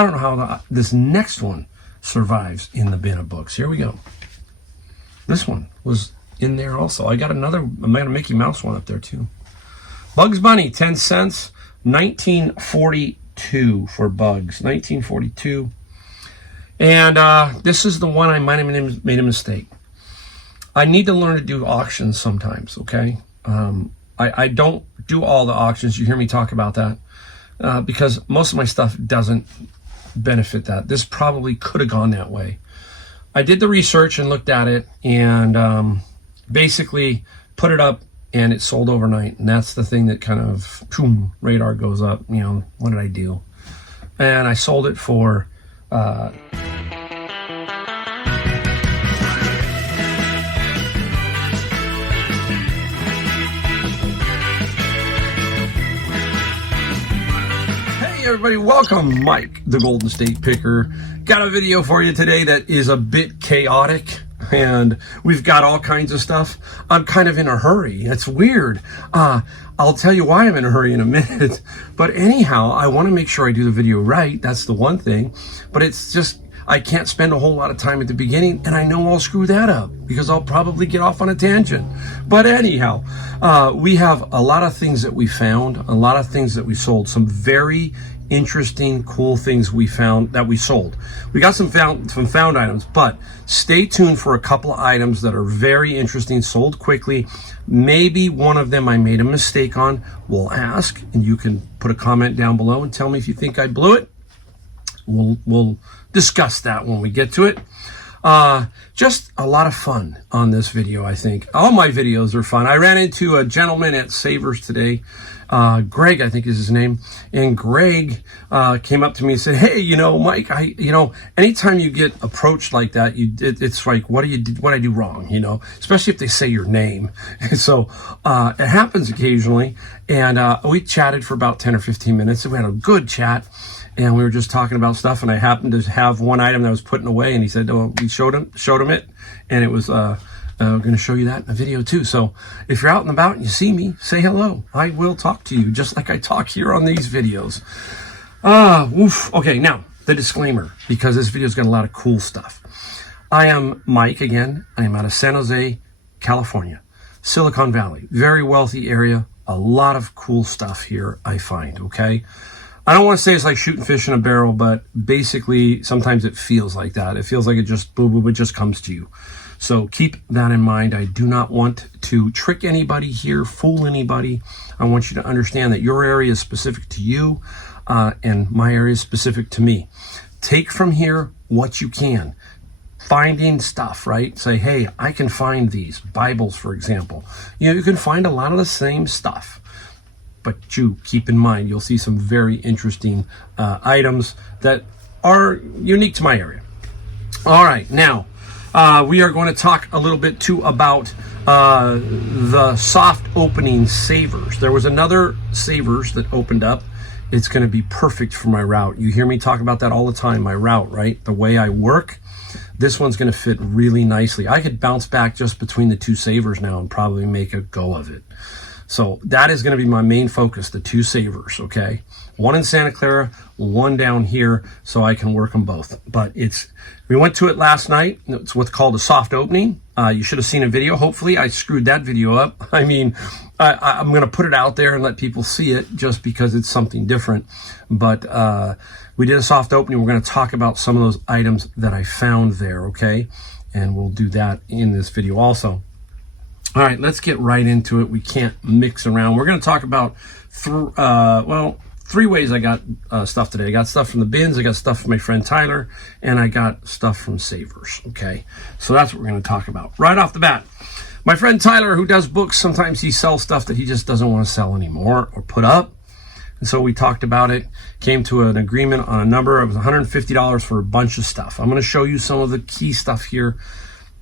I don't know how this next one survives in the bin of books. Here we go. This one was in there also. I got a Mickey Mouse one up there too. Bugs Bunny, 10 cents, 1942 for Bugs, 1942. And this is the one I might have made a mistake. I need to learn to do auctions sometimes, okay? I don't do all the auctions. You hear me talk about that because most of my stuff doesn't benefit that. This probably could have gone that way. I did the research and looked at it and basically put it up and it sold overnight. And that's the thing that kind of, boom, radar goes up. You know, what did I do? And I sold it for... Everybody, welcome. Mike, the Golden State Picker. Got a video for you today that is a bit chaotic, and we've got all kinds of stuff. I'm kind of in a hurry. It's weird. I'll tell you why I'm in a hurry in a minute. But anyhow, I want to make sure I do the video right. That's the one thing. But it's just, I can't spend a whole lot of time at the beginning, and I know I'll screw that up because I'll probably get off on a tangent. But anyhow, we have a lot of things that we found, a lot of things that we sold, some very interesting, cool things we found that we sold. We got some found items, but stay tuned for a couple of items that are very interesting, sold quickly. Maybe one of them I made a mistake on. We'll ask, and you can put a comment down below and tell me if you think I blew it. We'll discuss that when we get to it. Just a lot of fun on this video, I think. All my videos are fun. I ran into a gentleman at Savers today. Greg, I think is his name. And Greg came up to me and said, "Hey, you know, Mike, anytime you get approached like that, it's like, what I do wrong, you know, especially if they say your name." So it happens occasionally. And we chatted for about 10 or 15 minutes. And we had a good chat. And we were just talking about stuff, and I happened to have one item that I was putting away, and he said, "Oh, we showed him it, and it was going to show you that in a video too." So if you're out and about and you see me, say hello. I will talk to you just like I talk here on these videos. Okay, now the disclaimer, because this video's got a lot of cool stuff. I am Mike again. I am out of San Jose, California, Silicon Valley, very wealthy area. A lot of cool stuff here I find. Okay. I don't want to say it's like shooting fish in a barrel, but basically sometimes it feels like that. It feels like it just, it just comes to you. So keep that in mind. I do not want to trick anybody here, fool anybody. I want you to understand that your area is specific to you, and my area is specific to me. Take from here what you can. Finding stuff, right? Say, hey, I can find these. Bibles, for example. You can find a lot of the same stuff. But you keep in mind, you'll see some very interesting items that are unique to my area. All right, now we are going to talk a little bit too about the soft opening savers. There was another savers that opened up. It's going to be perfect for my route. You hear me talk about that all the time, my route, right? The way I work. This one's going to fit really nicely. I could bounce back just between the two savers now and probably make a go of it. So that is going to be my main focus, the two savers, okay? One in Santa Clara, one down here, so I can work them both. But we went to it last night. It's what's called a soft opening. You should have seen a video. Hopefully I screwed that video up. I mean, I'm going to put it out there and let people see it just because it's something different. But we did a soft opening. We're going to talk about some of those items that I found there, okay? And we'll do that in this video also. All right, let's get right into it. We can't mix around. We're going to talk about three ways I got stuff today. I got stuff from the bins, I got stuff from my friend Tyler, and I got stuff from Savers, okay? So that's what we're going to talk about. Right off the bat, my friend Tyler, who does books, sometimes he sells stuff that he just doesn't want to sell anymore or put up. And so we talked about it, came to an agreement on a number. It was $150 for a bunch of stuff. I'm going to show you some of the key stuff here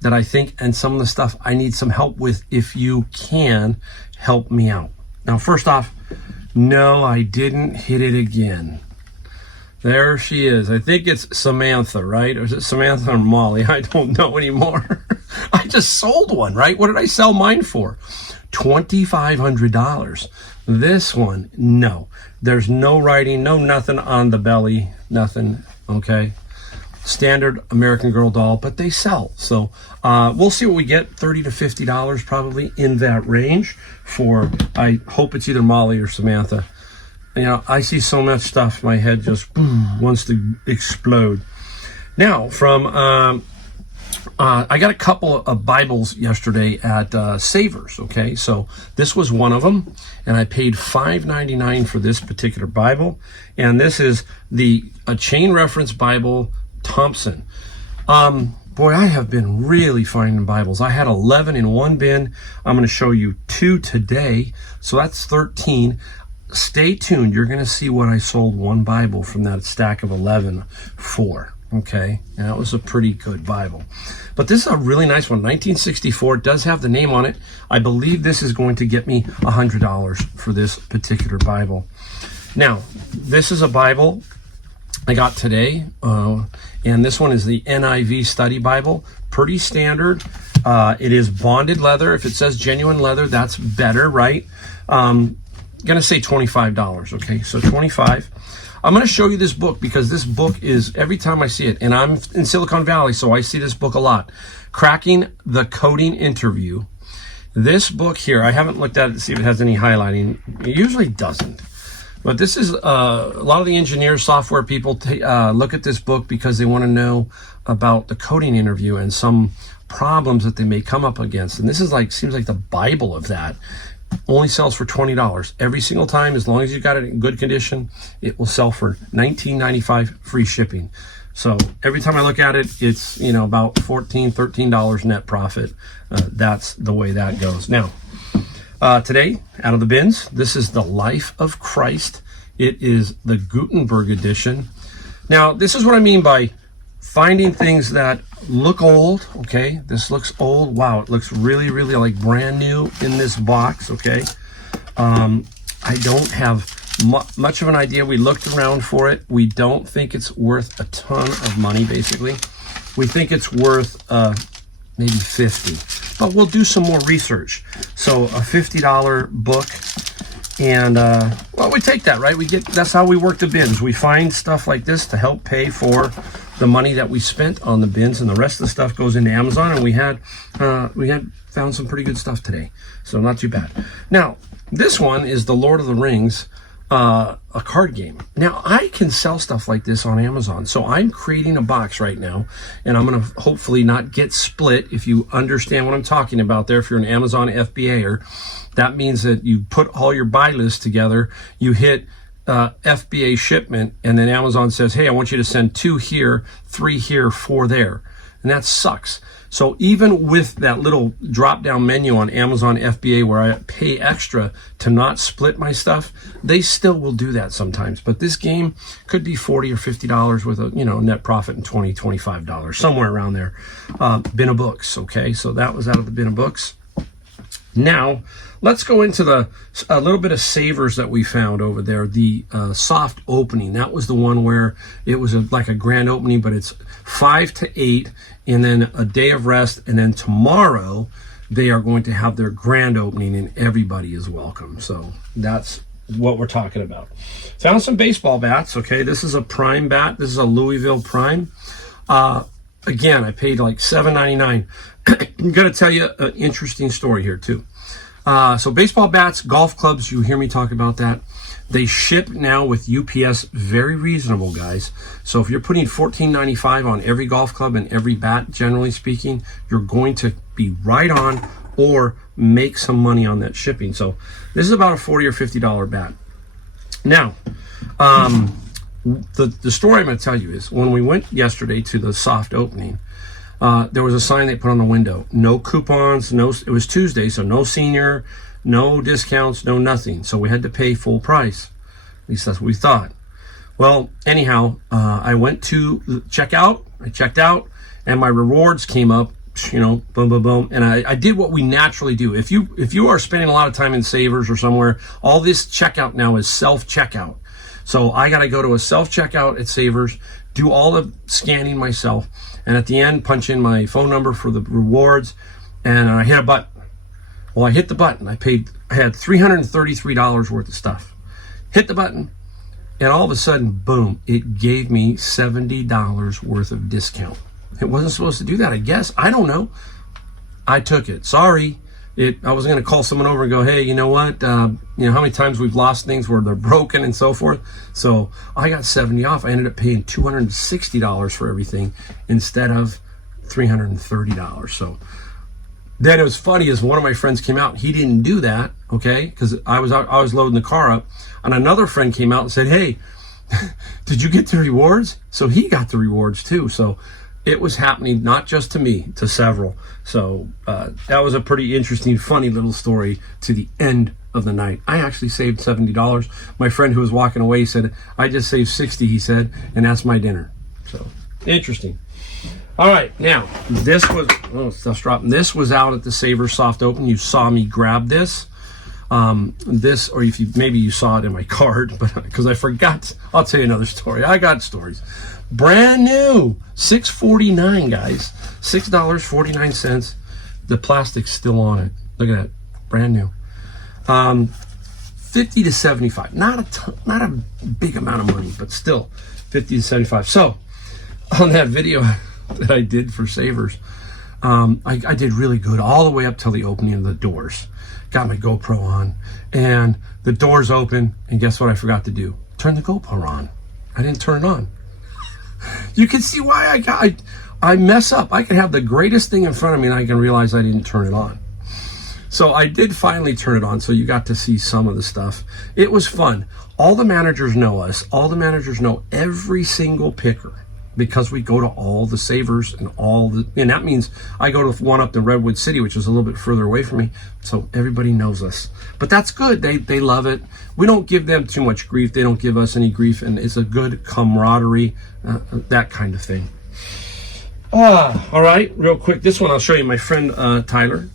that I think, and some of the stuff I need some help with if you can help me out. Now, first off, no, I didn't hit it again. There she is. I think it's Samantha, right? Or is it Samantha or Molly? I don't know anymore. I just sold one, right? What did I sell mine for? $2,500. This one, no. There's no writing, no nothing on the belly, nothing, okay? Standard American Girl doll, but they sell. So we'll see what we get, $30 to $50 probably, in that range for, I hope it's either Molly or Samantha. You know, I see so much stuff, my head just wants to explode. Now, from I got a couple of Bibles yesterday at Savers, okay? So this was one of them, and I paid $5.99 for this particular Bible. And this is a Chain Reference Bible, Thompson. Boy, I have been really finding Bibles. I had 11 in one bin. I'm going to show you 2 today, so that's 13. Stay tuned. You're going to see what I sold one Bible from that stack of 11 for. Okay, and that was a pretty good Bible. But this is a really nice one, 1964. It does have the name on it. I believe this is going to get me $100 for this particular Bible. Now, this is a Bible I got today, and this one is the NIV Study Bible. Pretty standard. It is bonded leather. If it says genuine leather, that's better, right? Gonna say $25, okay? So $25. I'm going to show you this book because this book is, every time I see it, and I'm in Silicon Valley, so I see this book a lot. Cracking the Coding Interview. This book here, I haven't looked at it to see if it has any highlighting. It usually doesn't. But this is, a lot of the engineers, software people look at this book because they want to know about the coding interview and some problems that they may come up against. And this is like, seems like the Bible of that. Only sells for $20 every single time. As long as you got it in good condition, it will sell for $19.95 free shipping. So every time I look at it, it's, you know, about $13 net profit. That's the way that goes. Now, today, out of the bins, this is The Life of Christ. It is the Gutenberg edition. Now, this is what I mean by finding things that look old, okay? This looks old. Wow, it looks really, really like brand new in this box, okay? I don't have much of an idea. We looked around for it. We don't think it's worth a ton of money, basically. We think it's worth maybe $50, but we'll do some more research. So a $50 book, and well, we take that, right? That's how we work the bins. We find stuff like this to help pay for the money that we spent on the bins, and the rest of the stuff goes into Amazon. And we had found some pretty good stuff today, so not too bad. Now, this one is the Lord of the Rings, a card game. Now, I can sell stuff like this on Amazon, so I'm creating a box right now, and I'm going to hopefully not get split. If you understand what I'm talking about there, if you're an Amazon FBAer, that means that you put all your buy lists together, you hit FBA shipment, and then Amazon says, hey, I want you to send 2 here, 3 here, 4 there. And that sucks. So even with that little drop down menu on Amazon FBA where I pay extra to not split my stuff, they still will do that sometimes. But this game could be $40 or $50 with a, you know, net profit in $20, $25, somewhere around there. Bin of books, okay? So that was out of the bin of books. Now, let's go into a little bit of savers that we found over there. The soft opening, that was the one where it was like a grand opening, but it's 5 to 8, and then a day of rest, and then tomorrow they are going to have their grand opening, and everybody is welcome. So that's what we're talking about. Found some baseball bats. Okay, this is a Prime bat. This is a Louisville Prime. Again, I paid like $7.99. I'm going to tell you an interesting story here too. So baseball bats, golf clubs, you hear me talk about that. They ship now with UPS, very reasonable, guys. So if you're putting $14.95 on every golf club and every bat, generally speaking, you're going to be right on or make some money on that shipping. So this is about a $40 or $50 bat. Now, the story I'm going to tell you is when we went yesterday to the soft opening, there was a sign they put on the window. No coupons, it was Tuesday, so no senior, no discounts, no nothing. So we had to pay full price. At least that's what we thought. Well, anyhow, I went to checkout. I checked out, and my rewards came up, you know, boom, boom, boom. And I did what we naturally do. If you are spending a lot of time in Savers or somewhere, all this checkout now is self-checkout. So I got to go to a self-checkout at Savers, do all the scanning myself, and at the end, punch in my phone number for the rewards, and I hit a button. Well, I hit the button. I paid I had $333 worth of stuff. Hit the button, and all of a sudden, boom, it gave me $70 worth of discount. It wasn't supposed to do that, I guess. I don't know. I took it. Sorry. I was going to call someone over and go, hey, you know what? How many times we've lost things where they're broken and so forth. So I got 70 off. I ended up paying $260 for everything instead of $330. So then it was funny as one of my friends came out. He didn't do that, okay? Because I was loading the car up, and another friend came out and said, hey, did you get the rewards? So he got the rewards too. So it was happening not just to me, to several. So that was a pretty interesting, funny little story to the end of the night. I actually saved $70. My friend who was walking away said, I just saved 60, he said, and that's my dinner. So interesting. All right, now this was, stuff's dropping. This was out at the Savers Soft Open. You saw me grab this. This, or if maybe you saw it in my cart, but because I forgot, I'll tell you another story. I got stories. Brand new, $6.49, guys. $6.49. The plastic's still on it. Look at that, brand new. 50 to 75. Not a big amount of money, but still 50 to 75. So on that video that I did for Savers, I did really good all the way up till the opening of the doors. Got my GoPro on, and the doors open, and guess what I forgot to do? Turn the GoPro on. I didn't turn it on. You can see why I mess up. I can have the greatest thing in front of me, and I can realize I didn't turn it on. So I did finally turn it on, so you got to see some of the stuff. It was fun. All the managers know us. All the managers know every single picker, because we go to all the Savers and that means I go to one up in Redwood City, which is a little bit further away from me. So everybody knows us, but that's good. They love it. We don't give them too much grief. They don't give us any grief, and it's a good camaraderie, that kind of thing. All right, real quick. This one I'll show you. My friend Tyler,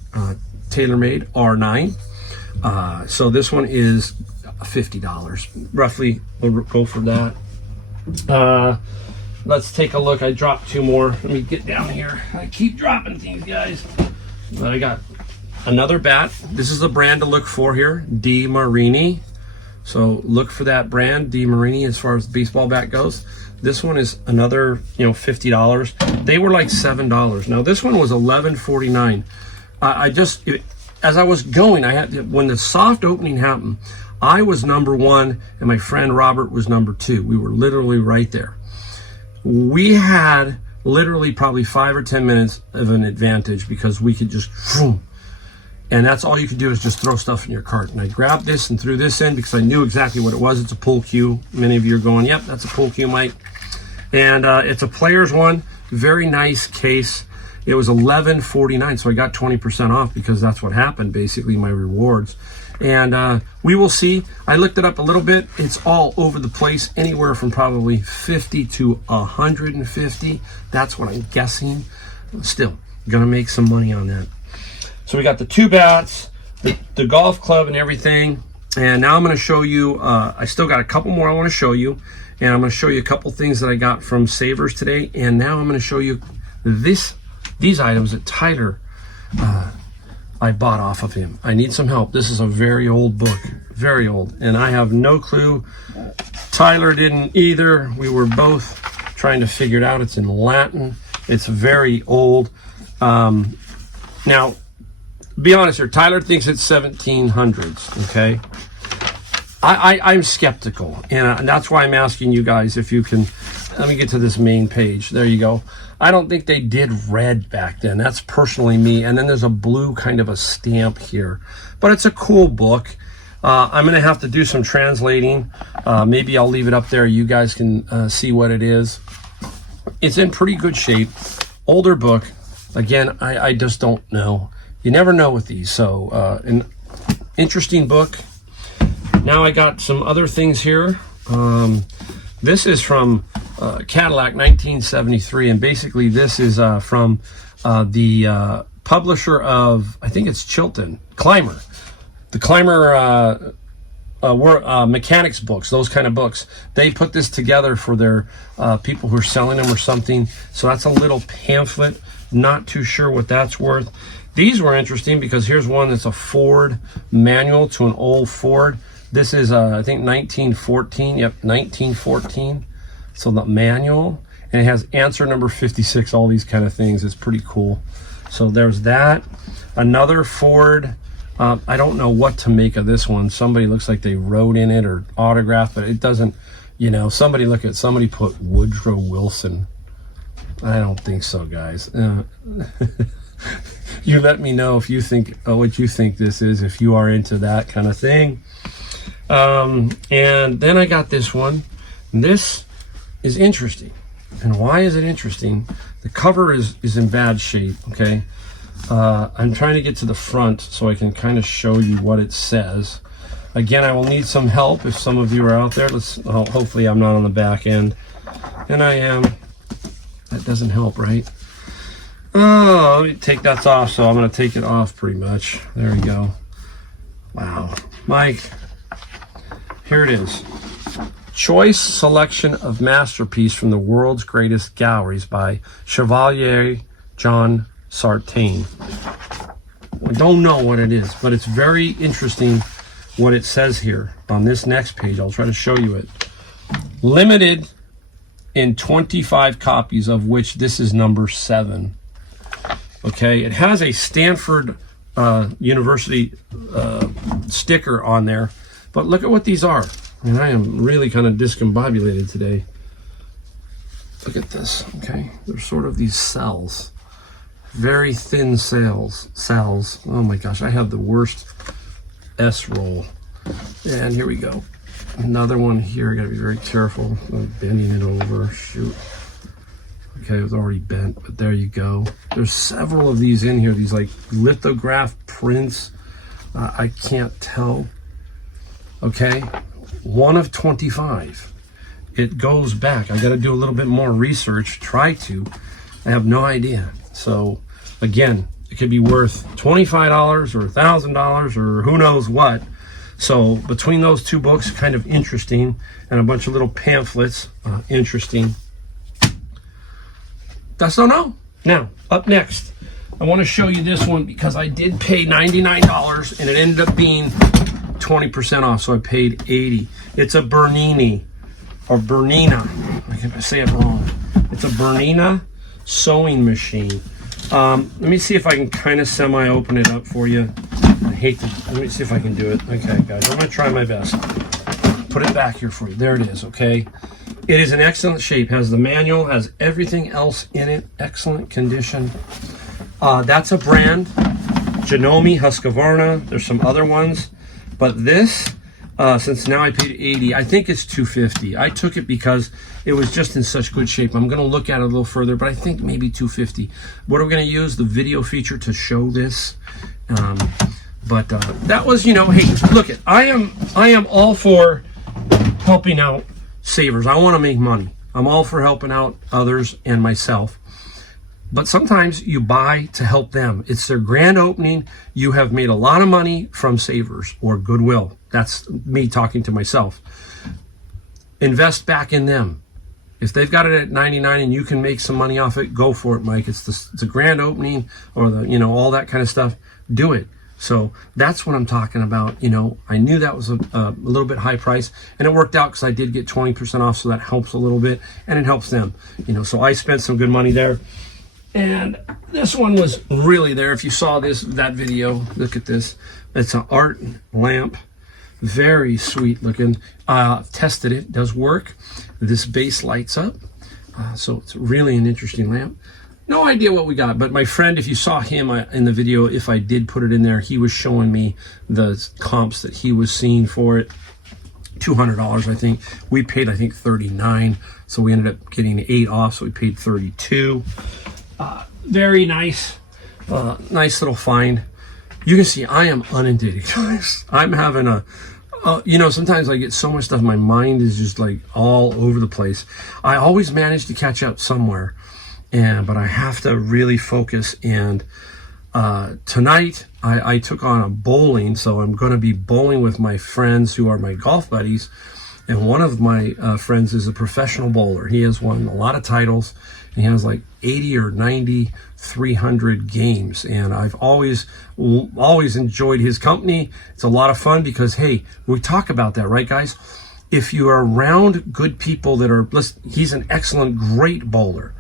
TaylorMade R9. So this one is $50 roughly. We'll go for that. Let's take a look. I dropped two more. Let me get down here. I keep dropping things, guys. But I got another bat. This is the brand to look for here, D Marini. So look for that brand, D Marini, as far as the baseball bat goes. This one is another, $50. They were like $7. Now this one was $11.49. As I was going, when the soft opening happened, I was number one, and my friend Robert was number two. We were literally right there. We had literally probably 5 or 10 minutes of an advantage because we could just, and that's all you could do is just throw stuff in your cart. And I grabbed this and threw this in because I knew exactly what it was. It's a pull cue. Many of you are going, yep, that's a pull cue, Mike. And it's a player's one. Very nice case. It was $11.49, so I got 20% off because that's what happened, basically, my rewards. And we will see. I looked it up a little bit. It's all over the place, anywhere from probably 50 to 150. That's what I'm guessing. Still, gonna make some money on that. So we got the two bats, the golf club and everything. And now I'm gonna show you, I still got a couple more I wanna show you. And I'm gonna show you a couple things that I got from Savers today. And now I'm gonna show you these items that Tyler, I bought off of him. I need some help. This is a very old book, very old, and I have no clue. Tyler didn't either. We were both trying to figure it out. It's in Latin. It's very old. Now, be honest here. Tyler thinks it's 1700s. Okay, I'm skeptical, and that's why I'm asking you guys if you can. Let me get to this main page. There you go. I don't think they did red back then. That's personally me. And then there's a blue kind of a stamp here. But it's a cool book. I'm going to have to do some translating. Maybe I'll leave it up there. You guys can see what it is. It's in pretty good shape. Older book. Again, I just don't know. You never know with these. So an interesting book. Now I got some other things here. This is from Cadillac 1973, and basically this is from the publisher of, I think it's Chilton, Climber. The Climber mechanics books, those kind of books. They put this together for their people who are selling them or something. So that's a little pamphlet. Not too sure what that's worth. These were interesting because here's one that's a Ford manual to an old Ford. This is, I think, 1914. Yep, 1914. So the manual. And it has answer number 56, all these kind of things. It's pretty cool. So there's that. Another Ford. I don't know what to make of this one. Somebody looks like they wrote in it or autographed, but it doesn't, you know, somebody put Woodrow Wilson. I don't think so, guys. You let me know if you think, what you think this is, if you are into that kind of thing. And then I got this one. This is interesting. And why is it interesting? The cover is in bad shape, okay? I'm trying to get to the front so I can kind of show you what it says. Again, I will need some help if some of you are out there. Hopefully I'm not on the back end. And I am. That doesn't help, right? Oh, let me take that off. So I'm going to take it off pretty much. There we go. Wow. Mike, here it is. Choice selection of masterpiece from the world's greatest galleries by Chevalier John Sartain. I don't know what it is, but it's very interesting what it says here on this next page. I'll try to show you it. Limited in 25 copies, of which this is number 7. Okay, it has a Stanford University sticker on there, but look at what these are. And I am really kind of discombobulated today. Look at this, okay? They're sort of these cells. Very thin cells. Oh my gosh, I have the worst S roll. And here we go. Another one here. I gotta be very careful. I'm bending it over. Shoot. Okay, it was already bent, but there you go. There's several of these in here. These like lithograph prints. I can't tell. Okay, 1 of 25. It goes back. I gotta do a little bit more research. Try to. I have no idea. So again, it could be worth $25 or $1,000 or who knows what. So between those two books, kind of interesting, and a bunch of little pamphlets, interesting. That's no. Now, up next, I want to show you this one because I did pay $99 and it ended up being 20% off, so I paid $80. It's a Bernini, or Bernina. I say it wrong. It's a Bernina sewing machine. Let me see if I can kind of semi-open it up for you. I hate to, let me see if I can do it. Okay, guys, I'm going to try my best. Put it back here for you. There it is, okay? It is in excellent shape. Has the manual, has everything else in it. Excellent condition. That's a brand, Janome, Husqvarna. There's some other ones. But this, since now I paid $80, I think it's $250. I took it because it was just in such good shape. I'm going to look at it a little further, but I think maybe $250. What are we going to use? The video feature to show this. But that was, you know, hey, look it. I am all for helping out savers. I want to make money. I'm all for helping out others and myself. But sometimes you buy to help them. It's their grand opening. You have made a lot of money from savers or goodwill. That's me talking to myself. Invest back in them. If they've got it at 99 and you can make some money off it, go for it, Mike. It's a grand opening, or the, you know, all that kind of stuff. Do it. So that's what I'm talking about. You know, I knew that was a little bit high price, and it worked out because I did get 20% off, so that helps a little bit, and it helps them. You know, so I spent some good money there. And this one was really there. If you saw that video, look at this. It's an art lamp. Very sweet looking. Tested it. Does work. This base lights up. So it's really an interesting lamp. No idea what we got, but my friend, if you saw him in the video, if I did put it in there, he was showing me the comps that he was seeing for it. $200, I think. We paid, I think, $39. So we ended up getting 8 off, so we paid $32. Very nice. Nice little find. You can see I am inundated, guys. I'm having you know, sometimes I get so much stuff, my mind is just like all over the place. I always manage to catch up somewhere, but I have to really focus. And tonight I took on a bowling, so I'm going to be bowling with my friends who are my golf buddies. And one of my friends is a professional bowler. He has won a lot of titles. And he has like 80 or 90 300 games. And I've always enjoyed his company. It's a lot of fun because, hey, we talk about that, right, guys? If you are around good people that are, he's an excellent, great bowler.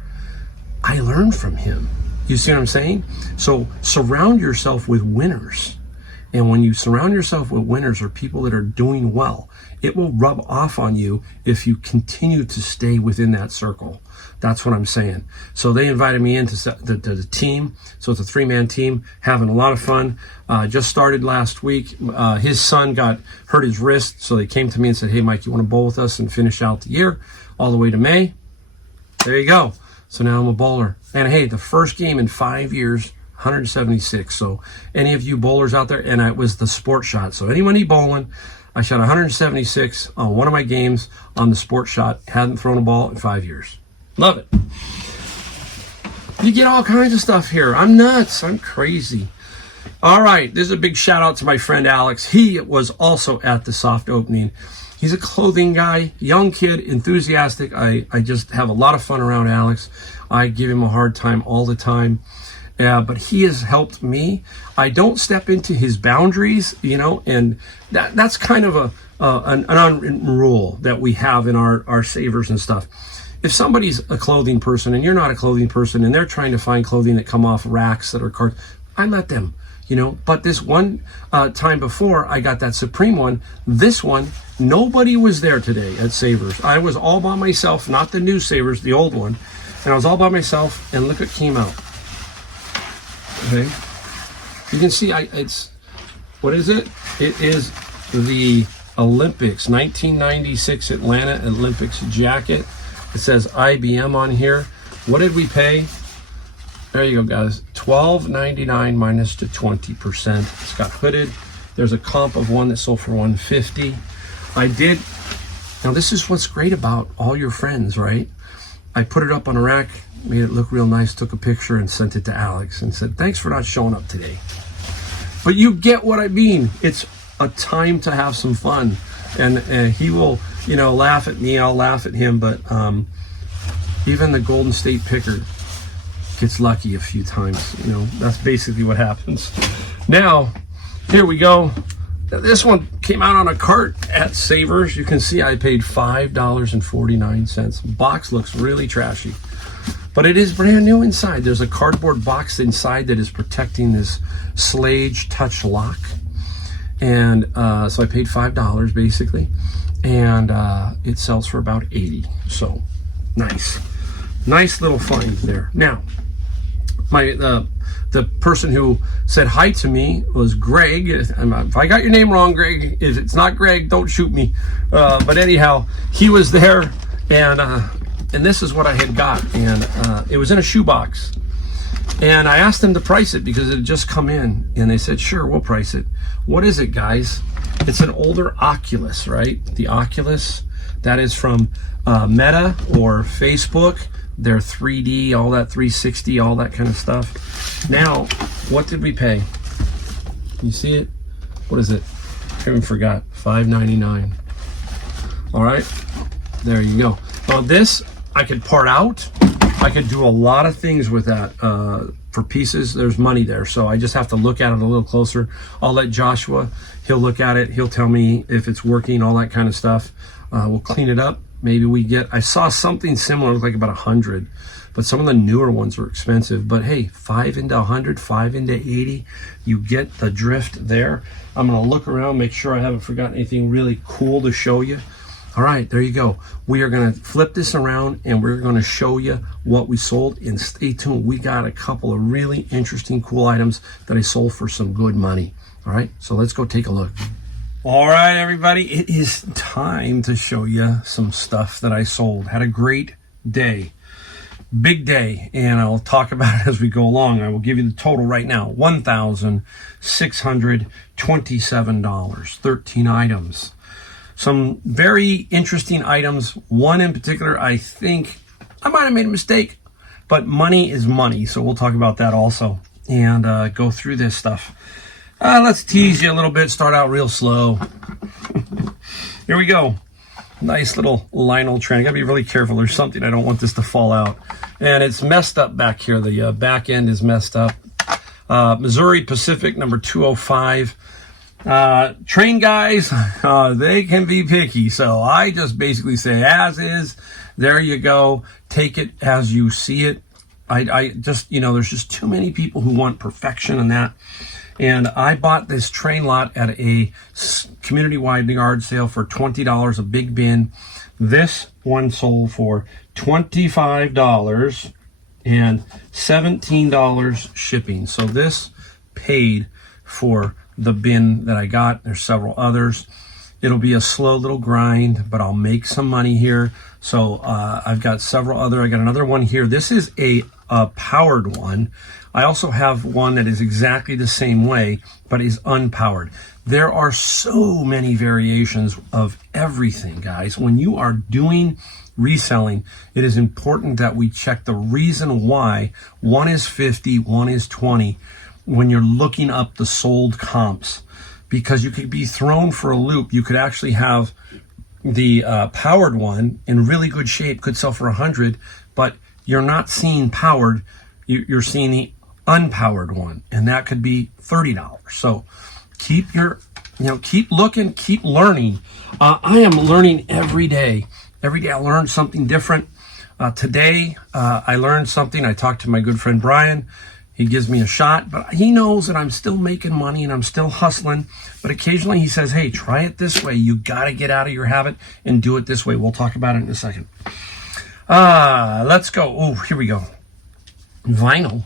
I learned from him. You see what I'm saying? So surround yourself with winners. And when you surround yourself with winners or people that are doing well, it will rub off on you if you continue to stay within that circle. That's what I'm saying. So they invited me into the team. So it's a 3-man team, having a lot of fun. Just started last week. His son hurt his wrist, so they came to me and said, hey, Mike, you want to bowl with us and finish out the year all the way to May? There you go. So now I'm a bowler. And hey, the first game in 5 years, 176. So any of you bowlers out there, and it was the sport shot. So anyone need bowling, I shot 176 on one of my games on the sport shot. Hadn't thrown a ball in 5 years. Love it. You get all kinds of stuff here. I'm nuts. I'm crazy. All right. This is a big shout out to my friend Alex. He was also at the soft opening. He's a clothing guy, young kid, enthusiastic. I just have a lot of fun around Alex. I give him a hard time all the time. But he has helped me. I don't step into his boundaries, and that's kind of an unwritten rule that we have in our savers and stuff. If somebody's a clothing person and you're not a clothing person and they're trying to find clothing that come off racks that are cards, I let them, But this one time before I got that Supreme one, this one, nobody was there today at Savers. I was all by myself, not the new Savers, the old one. And I was all by myself, and look what came out. Okay, you can see what is it? It is the Olympics, 1996 Atlanta Olympics jacket. It says IBM on here. What did we pay? There you go, guys. $12.99 minus to 20%. It's got hooded. There's a comp of one that sold for $150. Now this is what's great about all your friends, right? I put it up on a rack, made it look real nice, took a picture and sent it to Alex and said, thanks for not showing up today. But you get what I mean. It's a time to have some fun. And he will, laugh at me, I'll laugh at him. But even the Golden State picker gets lucky a few times. That's basically what happens. Now, here we go. This one came out on a cart at Savers. You can see I paid $5.49. Box looks really trashy, but it is brand new inside. There's a cardboard box inside that is protecting this Slage touch lock. And so I paid $5 basically, and it sells for about $80. So nice little find there. Now, the person who said hi to me was Greg. If I got your name wrong, Greg, if it's not Greg, don't shoot me. But anyhow, he was there, and this is what I had got, and it was in a shoebox. And I asked them to price it because it had just come in, and they said, sure, we'll price it. What is it, guys? It's an older Oculus, right? The Oculus, that is from Meta or Facebook. They're 3D, all that 360, all that kind of stuff. Now, what did we pay? You see it? What is it? I even forgot. $5.99. All right, there you go. Now this, I could part out. I could do a lot of things with that. For pieces, there's money there, so I just have to look at it a little closer. I'll let Joshua, he'll look at it, he'll tell me if it's working, all that kind of stuff. We'll clean it up. Maybe I saw something similar, like about 100, but some of the newer ones are expensive. But hey, 5 into 100, 5 into 80, you get the drift there. I'm gonna look around, make sure I haven't forgotten anything really cool to show you. All right, there you go. We are gonna flip this around and we're gonna show you what we sold, and stay tuned. We got a couple of really interesting, cool items that I sold for some good money. All right, so let's go take a look. All right, everybody, it is time to show you some stuff that I sold. Had a great day, big day, and I'll talk about it as we go along. I will give you the total right now, $1,627, 13 items. Some very interesting items. One in particular, I think I might have made a mistake, but money is money, so we'll talk about that also and go through this stuff. Let's tease you a little bit, start out real slow. Here we go. Nice little Lionel train. I gotta be really careful. There's something, I don't want this to fall out. And it's messed up back here. The back end is messed up. Missouri Pacific number 205. Train guys, they can be picky. So I just basically say as is, there you go. Take it as you see it. I just, there's just too many people who want perfection in that. And I bought this train lot at a community-wide yard sale for $20, a big bin. This one sold for $25 and $17 shipping. So this paid for the bin that I got. There's several others. It'll be a slow little grind, but I'll make some money here. So I've got several other. I got another one here. This is a powered one. I also have one that is exactly the same way, but is unpowered. There are so many variations of everything, guys. When you are doing reselling, it is important that we check the reason why one is 50, one is 20 when you're looking up the sold comps, because you could be thrown for a loop. You could actually have the powered one in really good shape, could sell for 100, but you're not seeing powered, you're seeing the unpowered one, and that could be $30. So keep looking, keep learning. I am learning every day. Every day I learn something different. Today I learned something. I talked to my good friend Brian. He gives me a shot, but he knows that I'm still making money and I'm still hustling. But occasionally he says, hey, try it this way. You got to get out of your habit and do it this way. We'll talk about it in a second. Let's go. Oh, here we go. Vinyl.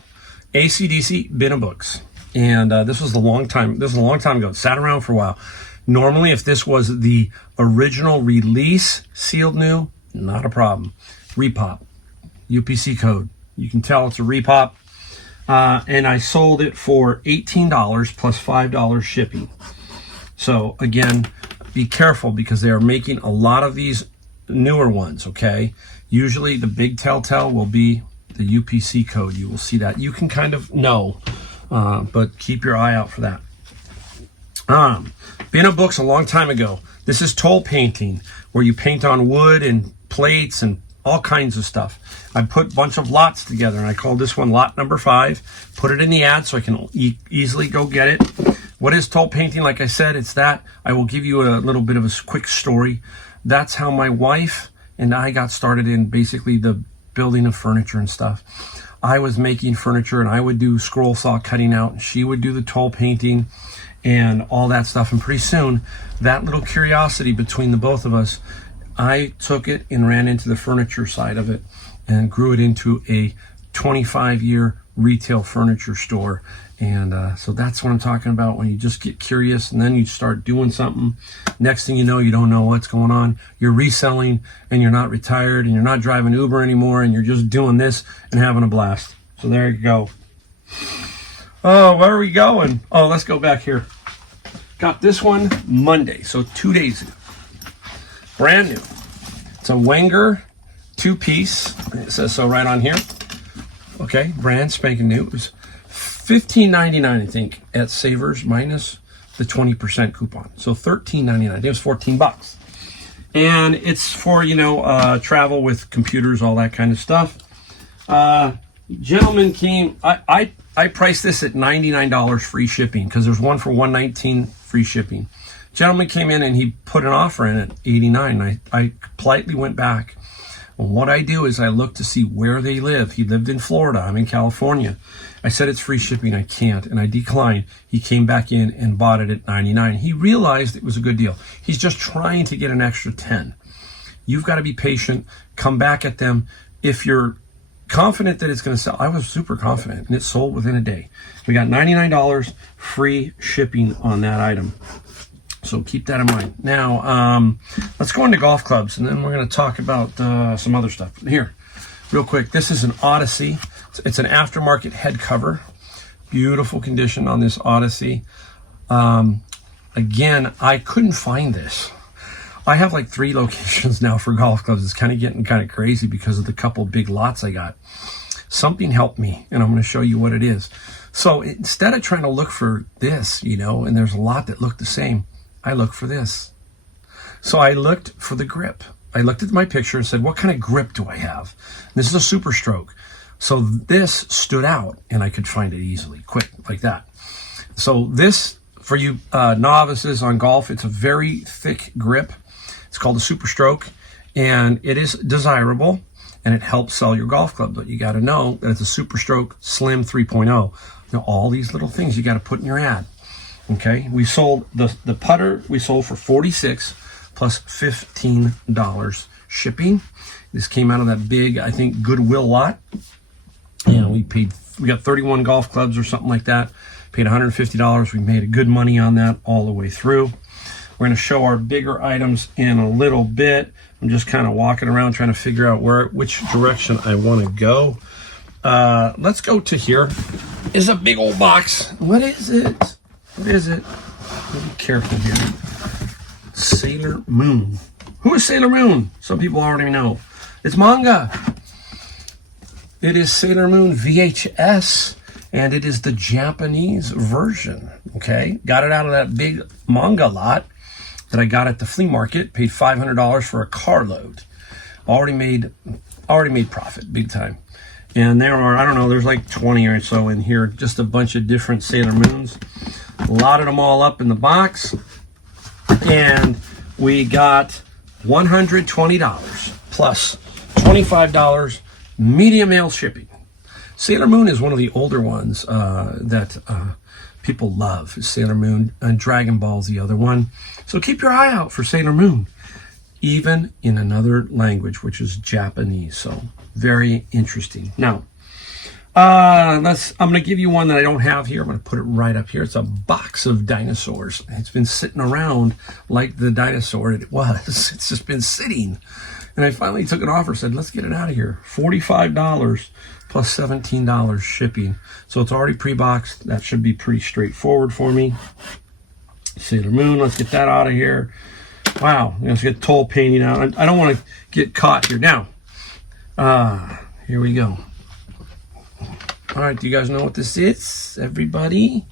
AC/DC bin of books. And this was a long time ago. It sat around for a while. Normally, if this was the original release, sealed new, not a problem. Repop. UPC code. You can tell it's a repop. And I sold it for $18 plus $5 shipping. So again, be careful because they are making a lot of these newer ones, okay? Usually the big telltale will be the UPC code. You will see that. You can kind of know, but keep your eye out for that. Bin of books a long time ago. This is toll painting, where you paint on wood and plates and all kinds of stuff. I put a bunch of lots together, and I called this one lot number 5. Put it in the ad so I can easily go get it. What is toll painting? Like I said, it's that. I will give you a little bit of a quick story. That's how my wife and I got started in basically the building of furniture and stuff. I was making furniture, and I would do scroll saw cutting out, and she would do the toll painting and all that stuff. And pretty soon, that little curiosity between the both of us, I took it and ran into the furniture side of it and grew it into a 25-year retail furniture store. And so that's what I'm talking about, when you just get curious and then you start doing something. Next thing you know, you don't know what's going on. You're reselling and you're not retired and you're not driving Uber anymore, and you're just doing this and having a blast. So there you go. Oh, where are we going? Oh, let's go back here. Got this one Monday, so 2 days ago. Brand new. It's a Wenger 2-piece. It says so right on here. Okay, brand spanking new. It was $15.99, I think, at Savers minus the 20% coupon. So $13.99. I think it was $14. And it's for, travel with computers, all that kind of stuff. Gentleman came, I priced this at $99 free shipping, because there's one for $119 free shipping. Gentleman came in and he put an offer in at $89. I politely went back. And what I do is I look to see where they live. He lived in Florida. I'm in California. I said it's free shipping. I can't. And I declined. He came back in and bought it at $99. He realized it was a good deal. He's just trying to get an extra 10. You've got to be patient. Come back at them. If you're confident that it's going to sell, I was super confident, and it sold within a day. We got $99 free shipping on that item. So keep that in mind. Now, let's go into golf clubs, and then we're going to talk about some other stuff. Here, real quick, this is an Odyssey. It's an aftermarket head cover. Beautiful condition on this Odyssey. Again, I couldn't find this. I have like 3 locations now for golf clubs. It's kind of getting kind of crazy because of the couple big lots I got. Something helped me, and I'm going to show you what it is. So instead of trying to look for this, and there's a lot that look the same, I look for this. So I looked for the grip. I looked at my picture and said, what kind of grip do I have? This is a Super Stroke. So this stood out and I could find it easily, quick, like that. So this, for you novices on golf, it's a very thick grip. It's called a Super Stroke, and it is desirable, and it helps sell your golf club. But you got to know that it's a Super Stroke Slim 3.0. Now, all these little things you got to put in your ad. Okay, we sold the putter. We sold for $46 plus $15 shipping. This came out of that big, I think, Goodwill lot. And we got 31 golf clubs or something like that. Paid $150. We made a good money on that all the way through. We're going to show our bigger items in a little bit. I'm just kind of walking around trying to figure out which direction I want to go. Let's go to here. Is a big old box. What is it? What is it? Be careful here. Sailor Moon. Who is Sailor Moon? Some people already know. It's manga. It is Sailor Moon VHS, and it is the Japanese version. Okay, got it out of that big manga lot that I got at the flea market. Paid $500 for a carload. Already made profit, big time. And there are, I don't know, there's like 20 or so in here. Just a bunch of different Sailor Moons. Lotted them all up in the box. And we got $120 plus $25 medium mail shipping. Sailor Moon is one of the older ones that people love. Sailor Moon, and Dragon Ball's the other one. So keep your eye out for Sailor Moon, even in another language, which is Japanese. So very interesting. Now, I'm going to give you one that I don't have here. I'm going to put it right up here. It's a box of dinosaurs. It's been sitting around like the dinosaur it was. It's just been sitting. And I finally took an offer, said, let's get it out of here. $45 plus $17 shipping. So it's already pre-boxed. That should be pretty straightforward for me. Sailor Moon, let's get that out of here. Wow, let's get toll painting out. I don't want to get caught here. Now, here we go. All right, do you guys know what this is, everybody?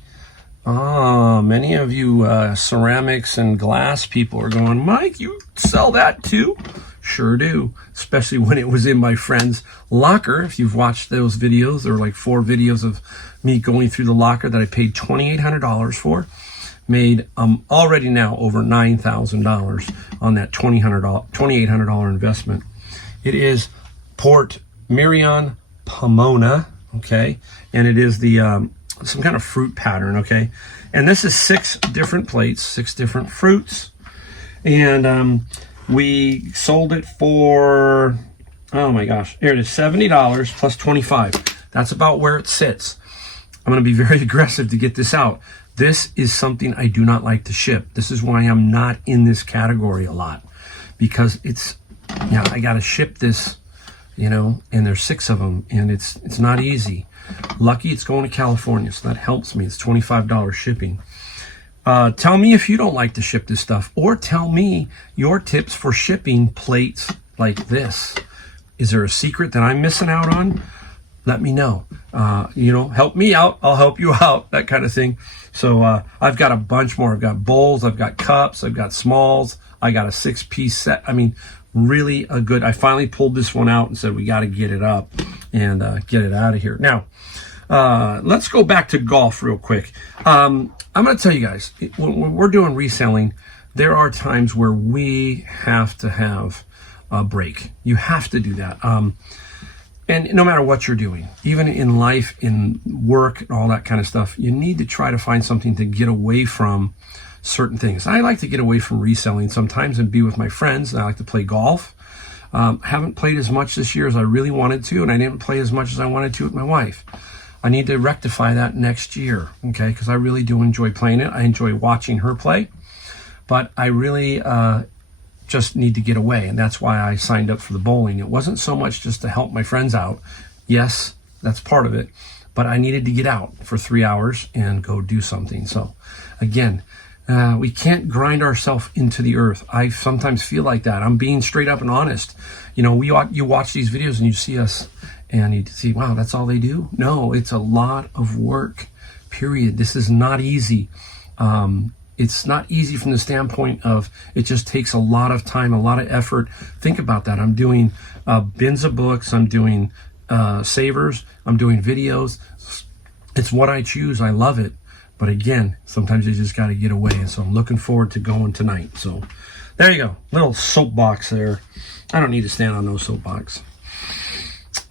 Many of you ceramics and glass people are going, Mike, you sell that too? Sure do, especially when it was in my friend's locker. If you've watched those videos, there are like 4 videos of me going through the locker that I paid $2,800 for. Made already now over $9,000 on that $2,800 investment. It is Port Miriam Pomona, okay, and it is the some kind of fruit pattern, okay, and this is 6 different plates, 6 different fruits, and we sold it for, oh my gosh, here it is, $70 plus $25. That's about where it sits. I'm going to be very aggressive to get this out. This is something I do not like to ship. This is why I'm not in this category a lot, because it's, yeah, I got to ship this, you know, and there's 6 of them, and it's not easy. Lucky it's going to California, so that helps me. It's $25 shipping. Tell me if you don't like to ship this stuff, or tell me your tips for shipping plates like this. Is there a secret that I'm missing out on? Let me know. You know, help me out. I'll help you out, that kind of thing. So I've got a bunch more. I've got bowls, I've got cups, I've got smalls. I got a 6-piece set. I mean, really a good, I finally pulled this one out and said, we got to get it up and get it out of here. Now, let's go back to golf real quick. I'm going to tell you guys, when we're doing reselling, there are times where we have to have a break. You have to do that. And no matter what you're doing, even in life, in work, and all that kind of stuff, you need to try to find something to get away from certain things. I like to get away from reselling sometimes and be with my friends. I like to play golf. Haven't played as much this year as I really wanted to, and I didn't play as much as I wanted to with my wife. I need to rectify that next year, okay? Because I really do enjoy playing it. I enjoy watching her play, but I really just need to get away, and that's why I signed up for the bowling. It wasn't so much just to help my friends out. Yes, that's part of it, but I needed to get out for 3 hours and go do something. So again, we can't grind ourselves into the earth. I sometimes feel like that. I'm being straight up and honest. You know, you watch these videos and you see us and you see, wow, that's all they do? No, it's a lot of work, period. This is not easy. It's not easy from the standpoint of it just takes a lot of time, a lot of effort. Think about that. I'm doing bins of books. I'm doing savers. I'm doing videos. It's what I choose. I love it. But again, sometimes you just got to get away. And so I'm looking forward to going tonight. So there you go. Little soapbox there. I don't need to stand on no soapbox.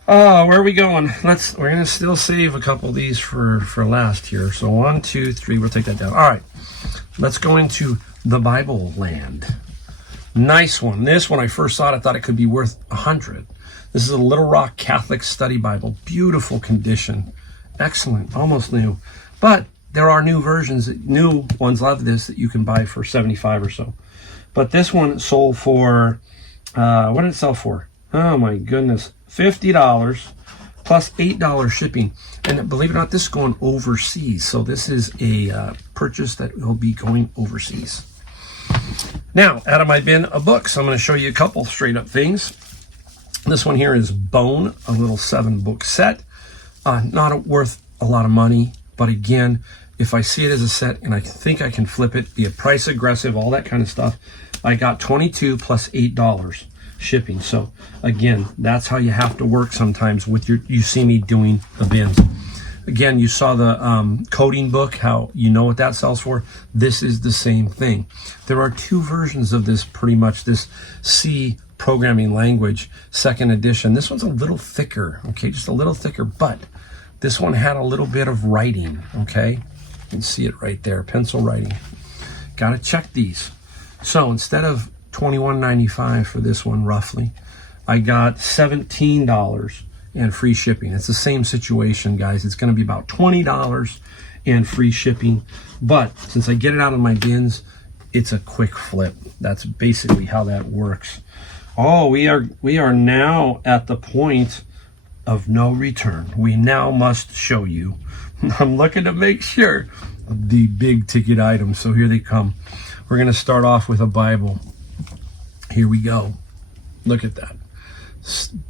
Oh, where are we going? We're going to still save a couple of these for last here. So 1, 2, 3, we'll take that down. All right, let's go into the Bible land. Nice one. This, when I first saw it, I thought it could be worth 100. This is a Little Rock Catholic Study Bible. Beautiful condition. Excellent, almost new. But there are new versions, new ones of this that you can buy for 75 or so. But this one sold for, what did it sell for? Oh my goodness. $50 plus $8 shipping. And believe it or not, this is going overseas. So this is a purchase that will be going overseas. Now, out of my bin of books, I'm going to show you a couple straight up things. This one here is Bone, a little 7-book set. Not worth a lot of money, but again, if I see it as a set and I think I can flip it, be a price aggressive, all that kind of stuff, I got $22 plus $8 shipping. So again, that's how you have to work sometimes with you see me doing the bins. Again, you saw the coding book, how you know what that sells for. This is the same thing. There are 2 versions of this, pretty much, this C programming language, 2nd edition. This one's a little thicker, okay, just a little thicker, but this one had a little bit of writing, okay? You can see it right there, pencil writing. Gotta check these. So instead of $21.95 for this one, roughly, I got $17 and free shipping. It's the same situation, guys. It's going to be about $20 and free shipping. But since I get it out of my bins, it's a quick flip. That's basically how that works. Oh, we are now at the point of no return. We now must show you. I'm looking to make sure the big ticket items. So here they come. We're going to start off with a Bible. Here we go. Look at that.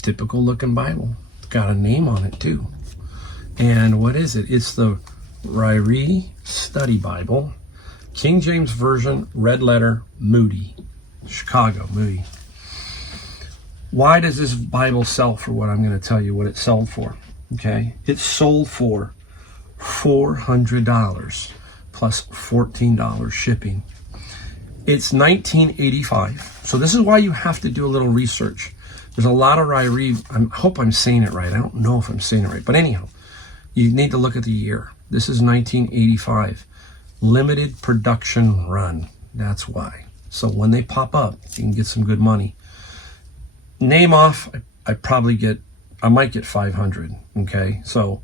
Typical looking Bible. It's got a name on it too. And what is it? It's the Resale Study Bible. King James Version, red letter, Moody. Chicago, Moody. Why does this Bible sell for what I'm going to tell you what it sold for? Okay. It sold for $400 plus $14 shipping. It's 1985. So this is why you have to do a little research. There's a lot of Resale. I hope I'm saying it right. I don't know if I'm saying it right. But anyhow, you need to look at the year. This is 1985. Limited production run. That's why. So when they pop up, you can get some good money. Name off, I might get 500. Okay. So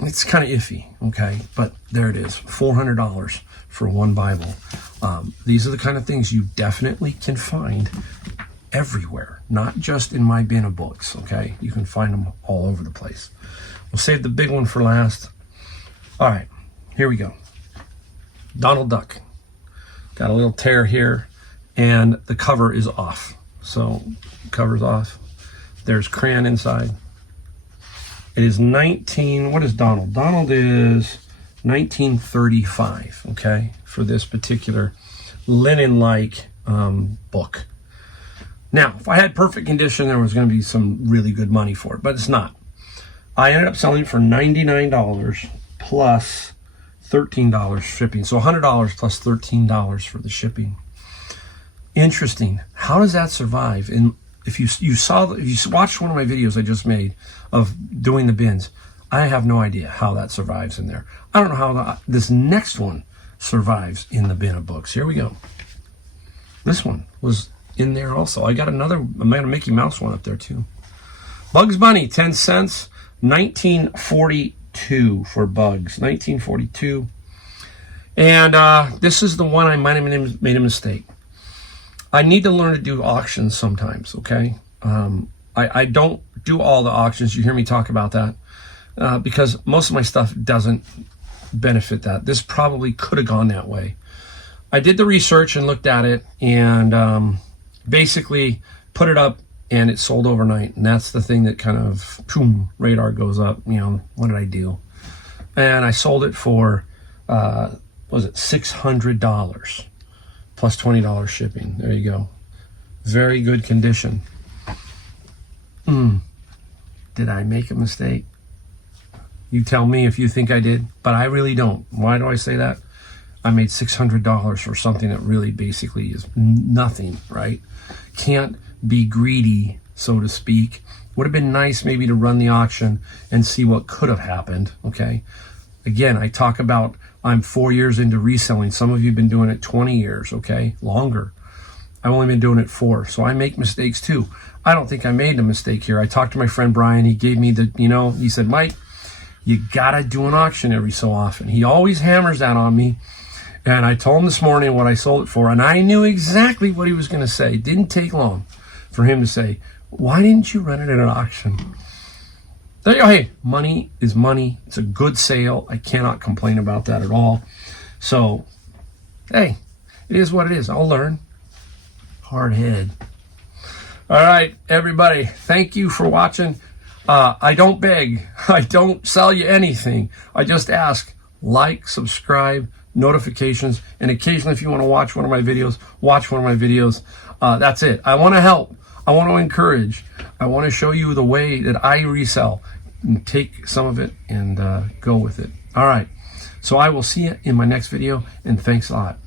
it's kind of iffy. Okay. But there it is. $400 for one Bible. These are the kind of things you definitely can find everywhere, not just in my bin of books, okay? You can find them all over the place. We'll save the big one for last. All right, here we go. Donald Duck. Got a little tear here, and the cover is off. So, cover's off. There's crayon inside. It is what is Donald? Donald is 1935, okay, for this particular linen-like book. Now, if I had perfect condition, there was going to be some really good money for it, but it's not. I ended up selling it for $99 plus $13 shipping. So $100 plus $13 for the shipping. Interesting. How does that survive? And if you watched one of my videos I just made of doing the bins, I have no idea how that survives in there. I don't know how this next one survives in the bin of books. Here we go. This one was in there also. I got a Mickey Mouse one up there too. Bugs Bunny, 10 cents, 1942 for Bugs, 1942. And this is the one I might have made a mistake. I need to learn to do auctions sometimes, okay? I don't do all the auctions. You hear me talk about that because most of my stuff doesn't benefit that. This probably could have gone that way. I did the research and looked at it and basically put it up and it sold overnight. And that's the thing that kind of, boom, radar goes up. You know, what did I do? And I sold it for, was it $600 plus $20 shipping. There you go. Very good condition. Did I make a mistake? You tell me if you think I did, but I really don't. Why do I say that? I made $600 for something that really basically is nothing, right? Can't be greedy, so to speak. Would have been nice maybe to run the auction and see what could have happened, okay? Again, I talk about I'm 4 years into reselling. Some of you have been doing it 20 years, okay? Longer. I've only been doing it 4, so I make mistakes too. I don't think I made a mistake here. I talked to my friend Brian. He gave me the, he said, Mike, you gotta do an auction every so often. He always hammers that on me. And I told him this morning what I sold it for, and I knew exactly what he was gonna say. It didn't take long for him to say, why didn't you run it at an auction? There you go. Hey, money is money. It's a good sale. I cannot complain about that at all. So, hey, it is what it is. I'll learn. Hard head. All right, everybody, thank you for watching. I don't beg. I don't sell you anything. I just ask, like, subscribe, notifications, and occasionally if you want to watch one of my videos, watch one of my videos. That's it. I want to help. I want to encourage. I want to show you the way that I resell and take some of it and go with it. All right. So I will see you in my next video, and thanks a lot.